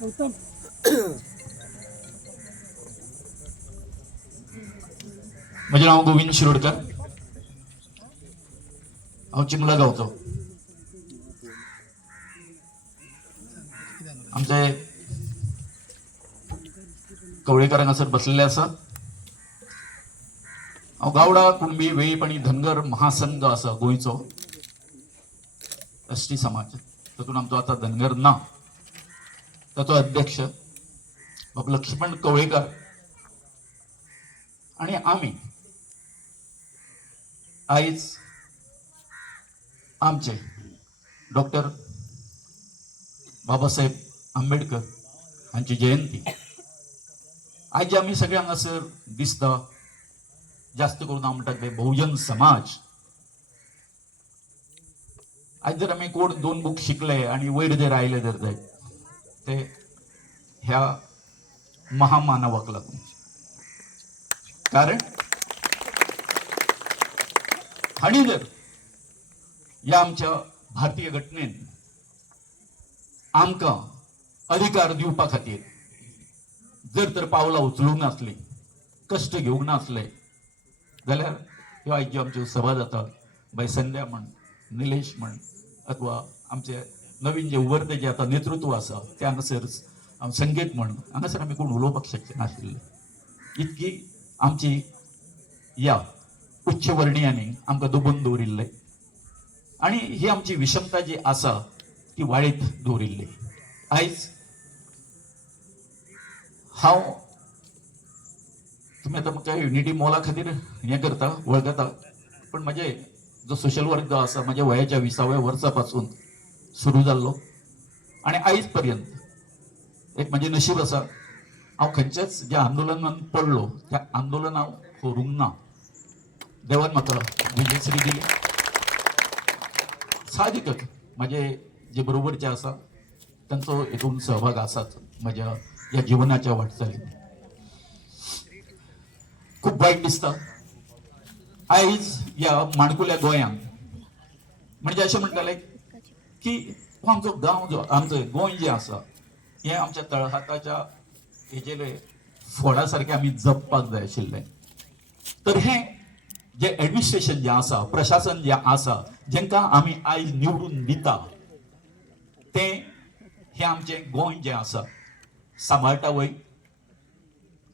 माझे नाव गोविंद शिरोडकर, हांव चिमला गावचो. आमचे कवळेकर हांगासर बसलेले आसा. हांव गावडा कुणबी वेळीप आनी धनगर महासंघ आसा गोंयचो एसटी समाज, तातूंत आमचो आतां धनगर ना, ताचो अध्यक्ष बाब लक्ष्मण कवळेकर. आणि आमी आयज आमचे डॉक्टर बाबासाहेब आंबेडकर हांची जयंती आयज आमी सगळे हांगासर दिसता. जास्त करून हांव म्हणटा ते बहुजन समाज. आयज जर आमी कोण 2 बूक शिकले आनी वयर जर आयले जर जाय ते ह्या महामानवाक लागून. कारण हाणी जर ह्या आमच्या भारतीय घटनेन आमकां अधिकार दिवपा खातीर जर तर पावलां उचलूंक नासली, कश्ट घेवंक नासले जाल्यार ह्यो आयज ज्यो आमच्यो सभा जाता, बाय संध्या म्हण, निलेश म्हण, अथवा आमचे नवीन जे उबरते जे आतां नेतृत्व आसा ते हांगासर संकेत म्हण, हांगासर आमी कोण उलोवपाक शकचे नाशिल्ले. इतकी आमची ह्या उच्च वर्णियांनी आमकां दबोवन दवरिल्ले आनी ही आमची विशमता जी आसा ती वाडीत दवरिल्ली. आयज हांव तुमी आतां म्हाका युनिटी मॉला खातीर हें करता, वळखता, पण म्हाजे जो सोशल वर्क जो आसा म्हाज्या वयाच्या 20व्या वर्सा पासून सुरू जाल्लो आनी आयज पर्यंत एक म्हजें नशीब आसा. हांव खंयच्याच ज्या आंदोलनांत पडलो त्या आंदोलनांत हांव व्हरूंक ना. देवान म्हाका विजयश्री दिली. साहजिकच म्हाजे जे बरोबरचे आसा तांचो हितून सहभाग आसाच म्हज्या ह्या जिवनाच्या वाटचालीन. खूब वायट दिसता आयज ह्या माणकुल्या गोंयांत, म्हणजे अशें म्हणटाले की हो आमचो गांव जो आमचो गोंय जें आसा हें आमच्या तळहाताच्या हेजेले फोडा सारकें आमी जपपाक जाय आशिल्लें. तर हें जे एडमिनिस्ट्रेशन जें आसा, प्रशासन जें आसा, जेंकां आमी आयज निवडून दिता तें हें आमचें गोंय जें आसा सांबाळटा वय?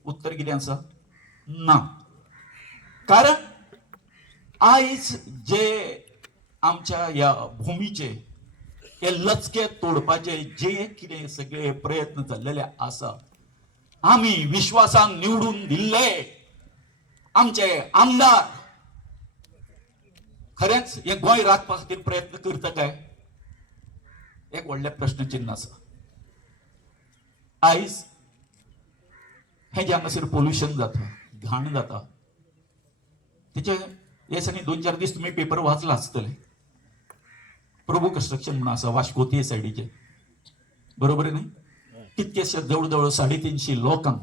उत्तर कितें आसा? ना. कारण आयज जे आमच्या ह्या भुमीचे हे लचके तोडपाचे जे कितें सगळे प्रयत्न चाललेले आसा, आमी विश्वासान निवडून दिल्ले आमचे आमदार खरेंच हे गोंय राखपा खातीर प्रयत्न करता काय? एक व्हडलें प्रश्नचिन्ह आसा. आयज हे जे हांगासर पोल्युशन जाता, घाण जाता, तेचे हे दिसांनी 2-4 दीस तुमी पेपर वाचला आसतले. प्रभू कन्स्ट्रक्शन म्हणून आसा वाश्कोती सायडीचे, बरोबर न्ही? कितकेशे जवळ जवळ 350 लोकांक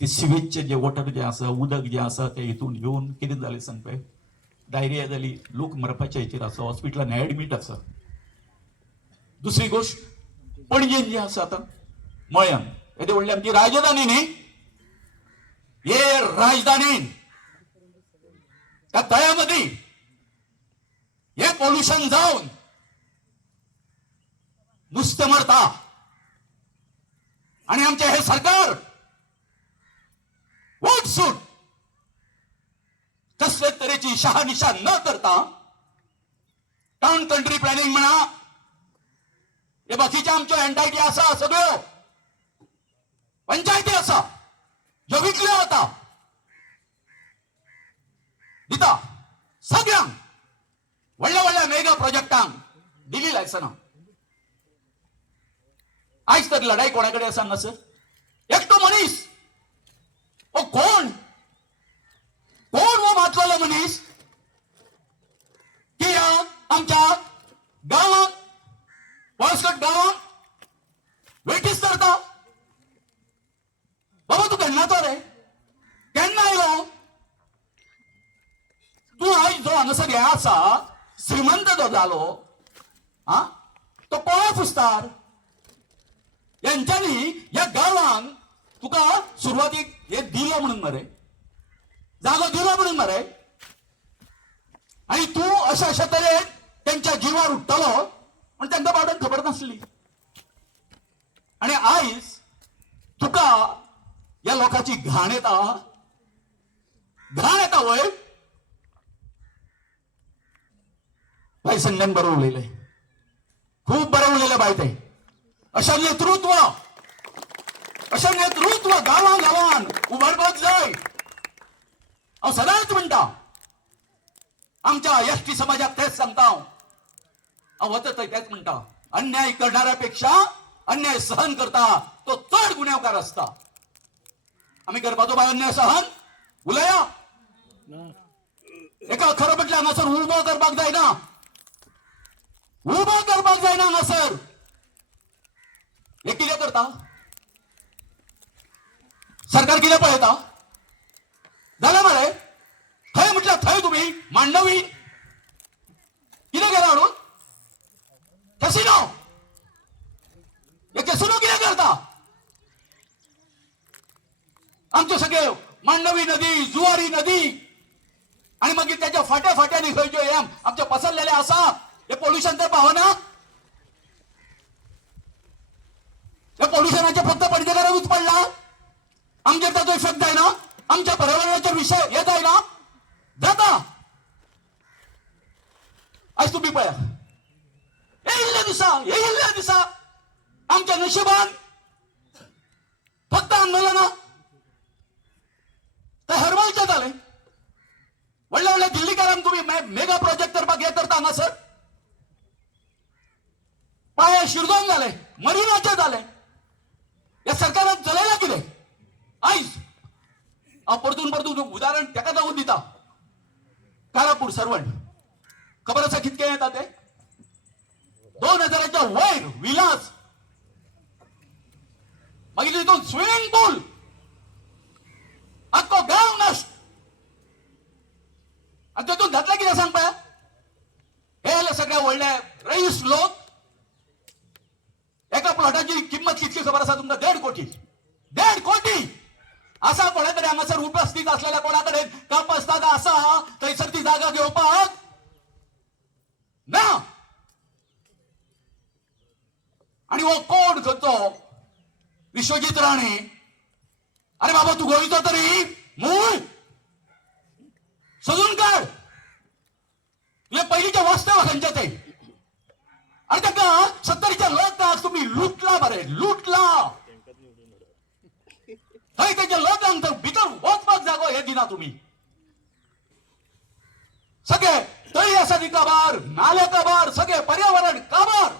ते सिवेजचे जे वॉटर जे आसा, उदक जे आसा ते हितून येवन कितें जालें सांग पळय, डायरिया जाली, लोक मरपाच्या हेचेर आसा, हॉस्पिटलान एडमीट आसा. दुसरी गोष्ट पणजेन जे आसा आतां मळ्यान, येदे व्हडली आमची राजधानी न्ही, हे राजधानीन त्या तळ्यामदी हे पोल्युशन जावन नुस्तें मरता आणि आमचे हे सरकार वोटसूट कसले तरेची शहानिशा न करता टाउन कंट्री प्लॅनिंग म्हणा, हे बाकीच्या आमच्यो एंटायटी आसा, सगळ्यो पंचायती आसा ज्यो विकल्यो वता, दिता सगळ्यांक व्हडल्या व्हडल्या मेगा प्रोजेक्टांक दिली लायसनां. आयज तर लढाई कोणाकडे आसा हांगासर? एकटो मनीस. ओ कोण हो मातलेलो मनीस की आमच्या गांवांत पळसकट गांवांत वेटीस धरता? बाबा तू केन्नाचो रे? केन्ना आयलो? तू आयज जो हांगासर हे आसा श्रीमंत जो जालो, तो पळय पुस्तार यांच्यानी या गावांक तुका सुरुवातीक हे दिलं म्हणून मरे, जागो दिला म्हणून मरे, आणि तू अशा तरेन त्यांच्या जीवावर उठतलो पण त्यांना बावडन खबर नसली. आणि आयज तुका या लोकांची घाण येता वय. भाई संध्यान बरं उरलेलं, खूप बरं उरलेलं बाय ते. अशा नेतृत्व गावान उभारपाक जाय. हांव सदांच म्हणटा, आमच्या एसटी समाजाक तेच सांगता. हांव वचत तेच म्हणटा, अन्याय करणाऱ्यापेक्षा अन्याय सहन करता तो चढ गुन्हेगार असता. आम्ही करपाचो बाय अन्याय सहन उलया. एका खरं म्हटलं हांगासर उबो करपाक जायना हांगासर. हे कितें करता सरकार, कितें पळयता जाल्यार मरे थंय म्हटल्यार थंय तुम्ही मांडवी कितें केला हाडून कॅसिनो. हे कॅसिनो कितें करता. आमचे सगळे मांडवी नदी, जुवारी नदी आणि मागीर त्याच्या फाट्यांनी खंय ज्यो हे आमचे पसरलेले आसा, हे पोल्युशन तर पावना. या पोल्युशनाचे फक्त पडदेकारांकूच पडला. आमचेर ताचो इफेक्ट जायना, आमच्या पर्यावरणाचे विषय हे जायना. जाता आज तुम्ही पळया, येयल्ल्या दिसा आमच्या नशिबान फक्त आंदोलना ते हरमलचे जाले. व्हडल्या दिल्लीकारांक तुम्ही मेगा प्रोजेक्ट करपाक हे करता हांगासर. पाया शिरदोन झाले, मरिनाचे झाले. या सरकारान चलयला कितें आयज. हांव परतून उदाहरण ताका जाऊन दिता. कारापूर सरवण खबर आसा कितके येता ते 2000च्या वयर विलास, मागीर तितून स्विमिंग पूल, आख्खो गांव नश्ट. आनी तितून घातले कितें सांग पळया. हे सगळे व्हडले रईस लोक. एका प्लॉटाची किंमत कितली खबर आसा तुमकां? 1.5 कोटी. असा कोणाकडे हांगासर उपस्थित असलेल्या कोणाकडे कपस्तादा असा थंयसर ती जागा घेवपाक ना. आणि हो कोण खंयचो विश्वजीत राणे. अरे बाबा, तू गोंयचो तरी मूळ सोदून काढ. तुझे पयलींचे वास्तव खंयचे ते. आणि ताका 70च्या लोकांक तुम्ही लुटला बरे, लुटला. थंय त्याच्या लोकांक भितर वचपाक जागो हे दिना तुम्ही. सगळे तळी आसा ती काबार, नाले काबार, सगळे पर्यावरण काबार.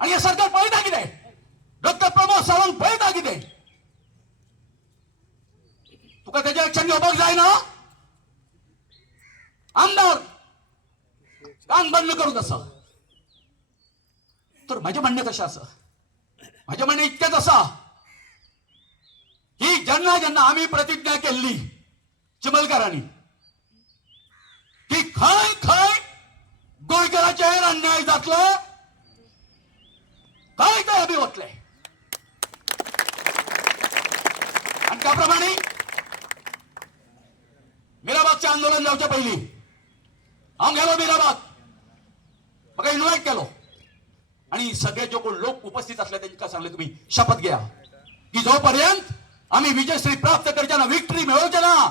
आणि हे सरकार पळयता कितें? डॉक्टर प्रमोद सावंत पळयता कितें? तुका त्याचे ऍक्शन घेवपाक जायना. आमदार कान बंद करूंक आसा. तर माझे म्हणणे कशें आसा? माझे म्हणणे इतकेच आसा की जेन्ना आम्ही प्रतिज्ञा केल्ली चिमलकारांनी की खंय गोंयकारांचेर अन्याय जातलो, थंय आम्ही वतले. आणि त्याप्रमाणे मिराबागचे आंदोलन जावच्या पयलीं हांव गेलो मिराबाग. म्हाका इन्व्हाइट केलो आणि सगळे जे कोण लोक उपस्थित असले त्यांना सांगले तुम्ही शपथ घ्या की जोपर्यंत आम्ही विजयश्री प्राप्त करताना, विक्ट्री मेळवचे ना,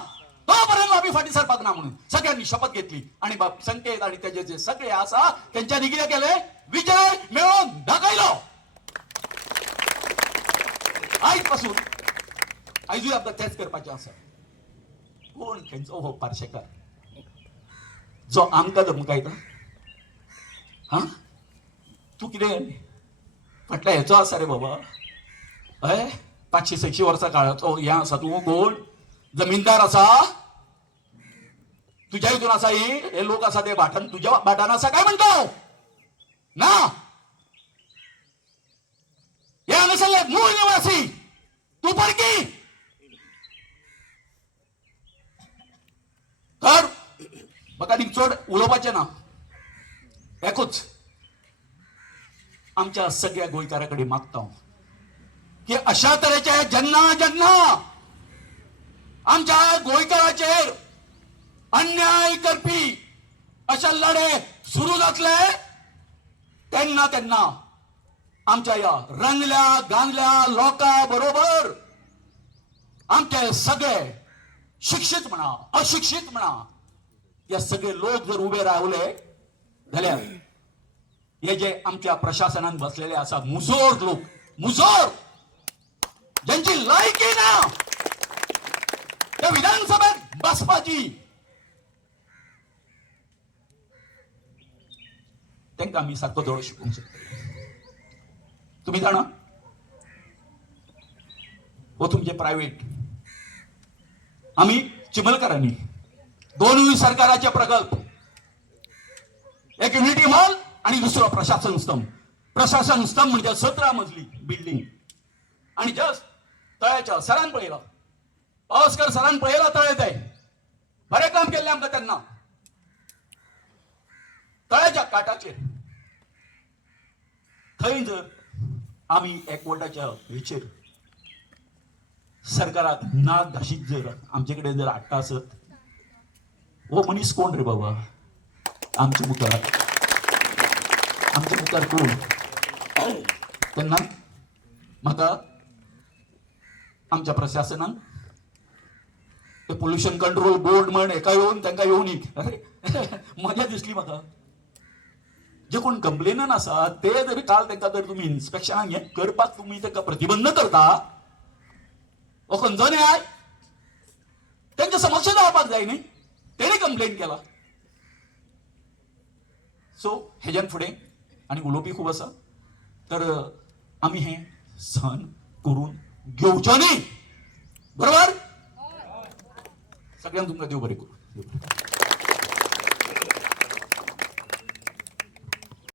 तोपर्यंत आम्ही फाटी सरपाक ना म्हणून सगळ्यांनी शपथ घेतली. आणि संकेत आणि त्याचे जे सगळे आसा त्यांच्यानी कितें केले, विजय मेळवून दाखयलो. आयज पासून आयजूय आमकां तेच करपाचें आसा. कोण खंयचो हो पार्शेकार जो आमकां धमकायता? हा, तू कितें फाटल्या हेचो आसा रे बाबा? हय, 500-600 वर्सां काळाचो हे आसा. तू कोण जमीनदार आसा? तुझ्या हितून आसा हे लोक आसा ते भाटान, तुझ्या भाटान आसा काय म्हणतो ना? हे हांगासरले मूळ निवासी तू परकी. तर म्हाका नी चड उलोवपाचें ना. एकूच आमच्या सगळ्या गोंयकाराकडे मागता की अशा तरेचे जेन्ना जेन्ना आमच्या गोंयकाराचेर अन्याय करपी अशा लढे सुरू जातले तेन्ना तेन्ना आमच्या या रंगल्या गांधल्या लोकां बरोबर आमचे सगळे शिक्षित म्हणा अशिक्षित म्हणा या सगळे लोक जर उभे रावले जाल्यार हे जे आमच्या प्रशासनान बसलेले आसा मुजोर लोक मुजोर ज्यांची लायकी ना त्या विधानसभेत बसपाची तांकां आमी सारको धडो शिकोवंक शकता. तुम्ही जाणा हो तुमचे प्रायव्हेट आम्ही चिमलकरांनी दोन्ही सरकाराचे प्रकल्प एक युनिटी मॉल आणि दुसरा प्रशासन स्तंभ म्हणजे 17 मजली बिल्डिंग आणि जस्ट तळ्याच्या सरान पळयला पावसकर सरान पळयला तळे ते बरें काम केल्लें आमकां तेन्ना तळ्याच्या काटाचेर थंय जर आम्ही एकवटाच्या हेचेर सरकाराक नाक घाशीत जर आमचे कडेन जर हाडटा आसत हो मनीस कोण रे बाबा आमचे मुखार कोण तेन्ना म्हाका आमच्या प्रशासनान ते पोल्युशन कंट्रोल बोर्ड म्हण एका येवन तांकां येवन अरे मजा दिसली म्हाका जे कोण कंप्लेनन आसा ते जर काल तांकां जर तुमी इन्स्पेक्शनाक हें करपाक तुमी तांकां प्रतिबंध करता हो खंयचो न्याय तांच्या समक्ष जावपाक जाय न्ही तेणी कंप्लेन केला सो हेज्यान फुडें आनी उलोवपी खूब आसा तर आमी हें सहन करून घेवचो न्ही बरोबर सगळ्यांक तुमकां देव बरें करूं.